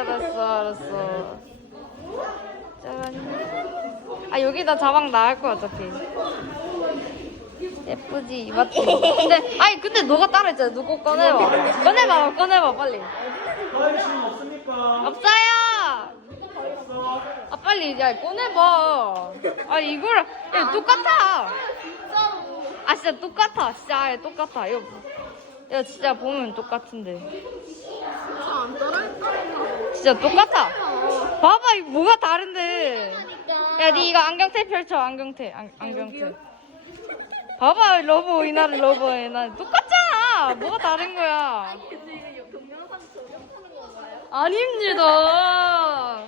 알았어. 짜란. 아 여기다 자막 나갈 거야 어차피. 예쁘지 맞지? 근데 너가 따라했잖아. 누구 꺼내봐 빨리. 가위신 없습니까? 없어요. 아 빨리 야 꺼내봐. 아 이거랑 야 똑같아. 아 진짜 똑같아. 진짜 똑같아. 이거 야 진짜 보면 똑같은데. 진짜 똑같아. 봐봐 이거 뭐가 다른데. 야 니 이거 안경테 펼쳐. 안경테. 봐봐 러브 이날 똑같잖아. 뭐가 다른 거야. 아닙니다.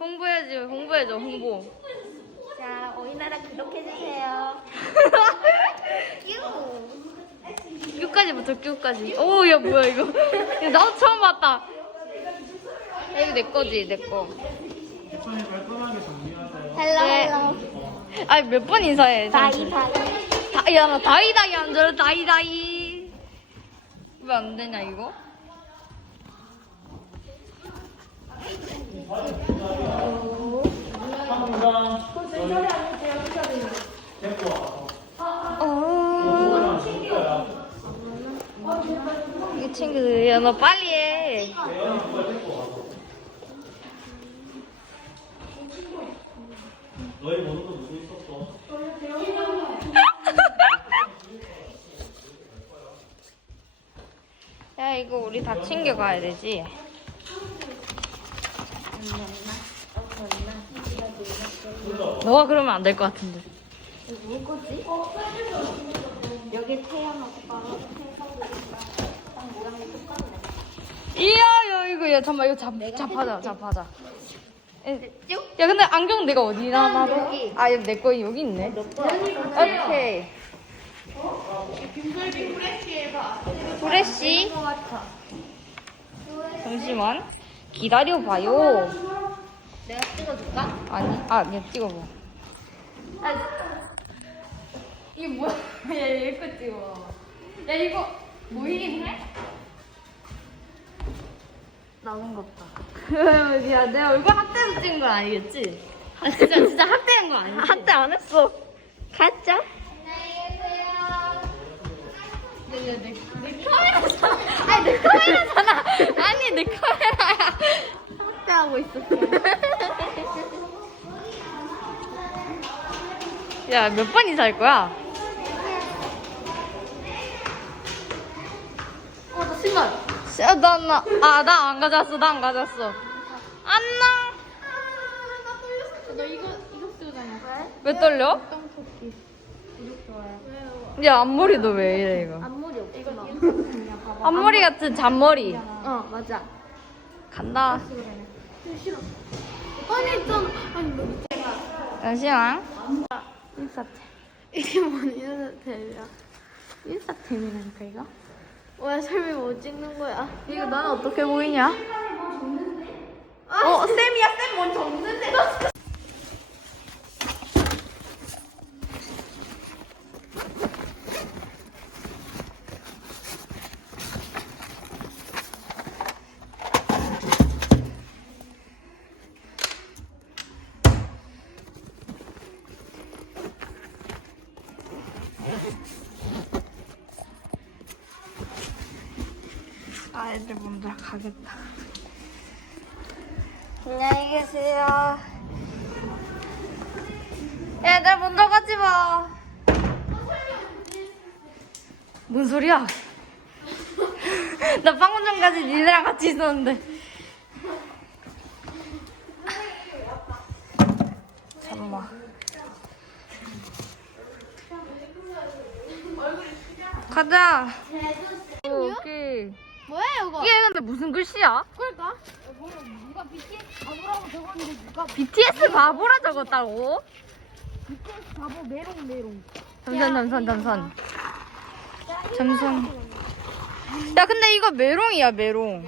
홍보해줘 홍보. 자, 오이나라 구독해주세요. 큐까지. 오, 야 뭐야 이거? 야, 나도 처음 봤다. 야, 이거 내 거지, 내 거. 대표님 깔끔하게 정리하세요. 헬로. 아니 몇 번 인사해? 바이. 야, 나 다이다이 안 줘, 다이다이. 왜 안 되냐 이거? 이게 챙겨. 야, 너 빨리 해. 너희 모는 거 누구 있었어? 야, 이거 우리 다 챙겨가야 되지. 너가 그러면 안 될 것 같은데. 누구 거지? 여기 태양 오빠랑 태양 모양이 똑같네. 이야, 이거 야 잠깐만 이거 잡하자. 야 근데 안경 내가 어디다 놔둬? 여기. 아 내 거 여기 있네. 오케이. 프레쉬. 잠시만 기다려봐요. 내가 찍어줄까? 아니 얘 찍어봐. 이게 뭐야? 야 이거 찍어. 야 이거 보이긴 해? 나온 것 봐. 야, 내 얼굴 학대해서 찍은 건 아니겠지? 아, 진짜 학대한 거 아니지? 학대 안 했어. 가짜? 내 카메라잖아. 아니, 내 카메라잖아. 아니, 내 카메라야. 학대하고 있었어. 야, 몇 번 인사할 거야? 나 신발. 나 안 가져왔어. 안녕. 너 이거 쓰고 다녀. 왜 떨려? 떡볶이. 이거 좋아요. 야, 앞머리도 왜 이래, 이거? 앞머리 없구나. 그냥 봐봐. 앞머리 같은 잔머리. 맞아. 간다. 싫어. 아니 있잖아. 아니 뭐. 잠시만. 이게 뭔 인사템이야? 인사템이라니까 이거? 왜 설미 못 찍는 거야? 이거 나는 어떻게 보이냐? 쌤이야 쌤 뭔 적는데? 애들 먼저 가겠다. 안녕히 계세요. 애들 먼저 가지 마. 뭔 소리야? 나 방금 전까지 니네랑 같이 있었는데. 잠깐만. 가자. 오케이. 뭐야 이거? 이게 근데 무슨 글씨야? 그럴까? 누가 BTS 바보라고 적었는데 누가 BTS 바보라 적었다고? BTS 바보 메롱. 잠깐. 야 근데 이거 메롱이야 메롱.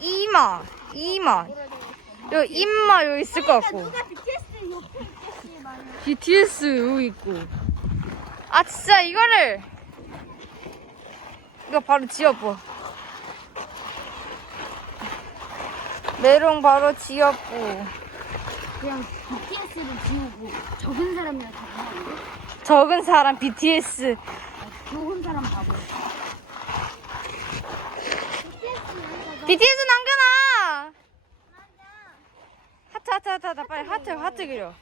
이마. 여기 임마 여기 있을 것 같고. 누가 BTS 옆에 있겠지 말이야. BTS 여기 있고. 아 진짜 이거 바로 지워봐. 메롱 바로 지었고. 그냥 BTS를 지우고 적은 사람이랑 다 하고 적은 사람 BTS. 좋은 사람 바보. BTS 남겨놔. 하트 빨리 하트 그려.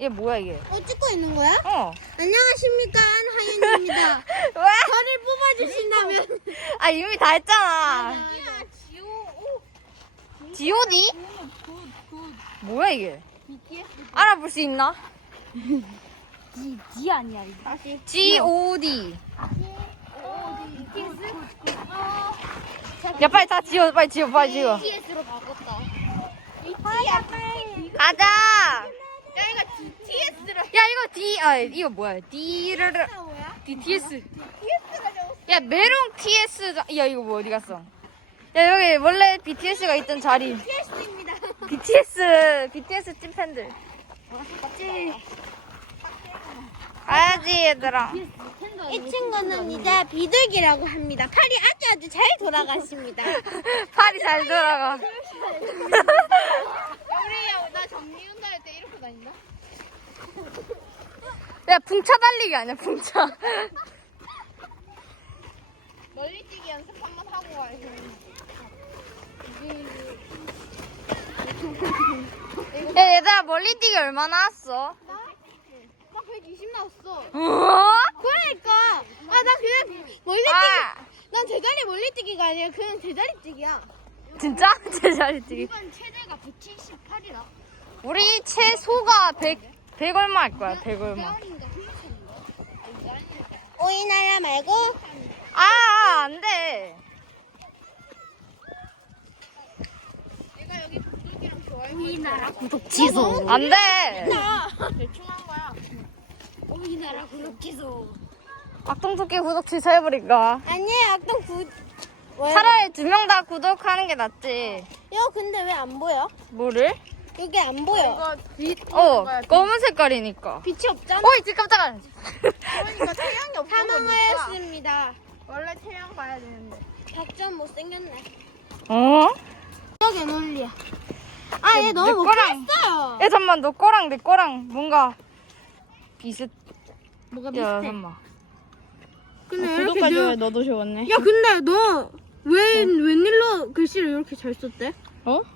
얘 뭐야 이게? 찍고 있는 거야? 어. 안녕하십니까, 한하연입니다. 왜? 저를 뽑아주신다면. 아 이미 다 했잖아. G.O.D? 뭐야 이게? BTS 알아볼 수 있나? G 아니야 이거. 다시. G.O.D. BTS? 야 빨리 다 지워 빨리 지워. BTS로 바꿨다. 가자. 야 이거 BTS로. 야 이거 뭐야? D를 뭐야? BTS. BTS가 적었어. 야 메롱 TS. 야 이거 뭐 어디 갔어? 야 여기 원래 BTS가 있던 자리. BTS입니다. BTS 찐팬들. 맞지? 가야지 얘들아. 이 친구는 이제 비둘기라고 합니다. 팔이 아주 잘 돌아가십니다. 팔이 잘 돌아가. 우리야, 나 정리운동 할 때 이렇게 다닌다? 야 풍차 달리기 아니야 풍차. 멀리뛰기 연습 한번 하고 가야지. 야 얘들아 멀리뛰기 얼마 나왔어? 나 120 나왔어. 우와? 그러니까. 나 그냥 멀리뛰기. 아 난 대가리 멀리뛰기가 아니라 그냥 대가리뛰기야. 진짜? 제자리뛰기. 이번 최대가 178이라. 우리 최소가 100 얼마 할 거야 100 얼마. 우리나라 말고 안돼. 내가 여기 비둘기랑 좋아해. 우리나라 구독 취소. 안돼. 대충 한 거야. 우리나라 구독 취소. 악동토끼 구독 취소해버릴까? 아니야, 악동 왜? 차라리 2명 다 구독하는 게 낫지. 이거 근데 왜 안 보여? 뭐를? 여기 안 보여. 검은 색깔이니까. 빛이 없잖아. 어이 깜짝아. 그러니까 태양이 없어. 사망하였습니다. 원래 태양 봐야 되는데. 박전 못생겼네. 어? 저게 논리야. 얘 내 너무 거랑- 못했어요. 야 잠만 너 거랑 내 거랑 뭔가 비슷. 뭐가 야 잠만. 근데 이렇게 너도 좋았네. 야 근데 너 웬일로 글씨를 이렇게 잘 썼대?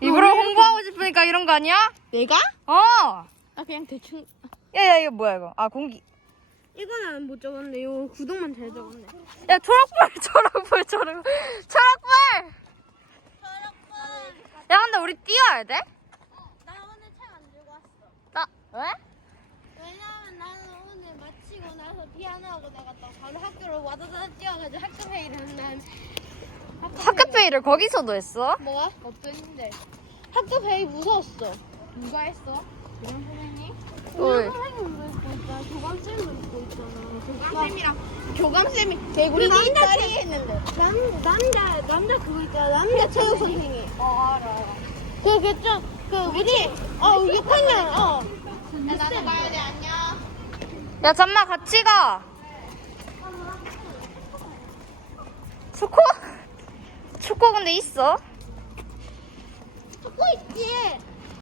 일부러 홍보하고 싶으니까 이런 거 아니야? 내가? 어. 그냥 대충. 야 이거 뭐야 이거? 아 공기. 이거는 못 적었네. 이거 구독만 잘 적었네. 야 초록불. 초록불. 야 근데 우리 뛰어야 돼? 나 오늘 책 안 들고 왔어. 나 왜? 왜냐면 나는 오늘 마치고 나서 피아노하고 나갔다 바로 학교로 와다다다 뛰어가지고 학교 회의를 난. 학급 회의를 거기서도 했어? 뭐야? 어땠는데? 학교 회의 무서웠어. 누가 했어? 교장 선생님? 왜? 선생님도 있고 있잖아. 교감쌤도 있고 있잖아. 교감쌤이랑 교감쌤이 우리 남자리 했는데. 남자 그거 있잖아. 남자 체육 선생님. 알아. 우리 6학년 나도 가야 돼. 안녕. 야 잠만 같이 가. 축구 근데 있어? 축구 있지.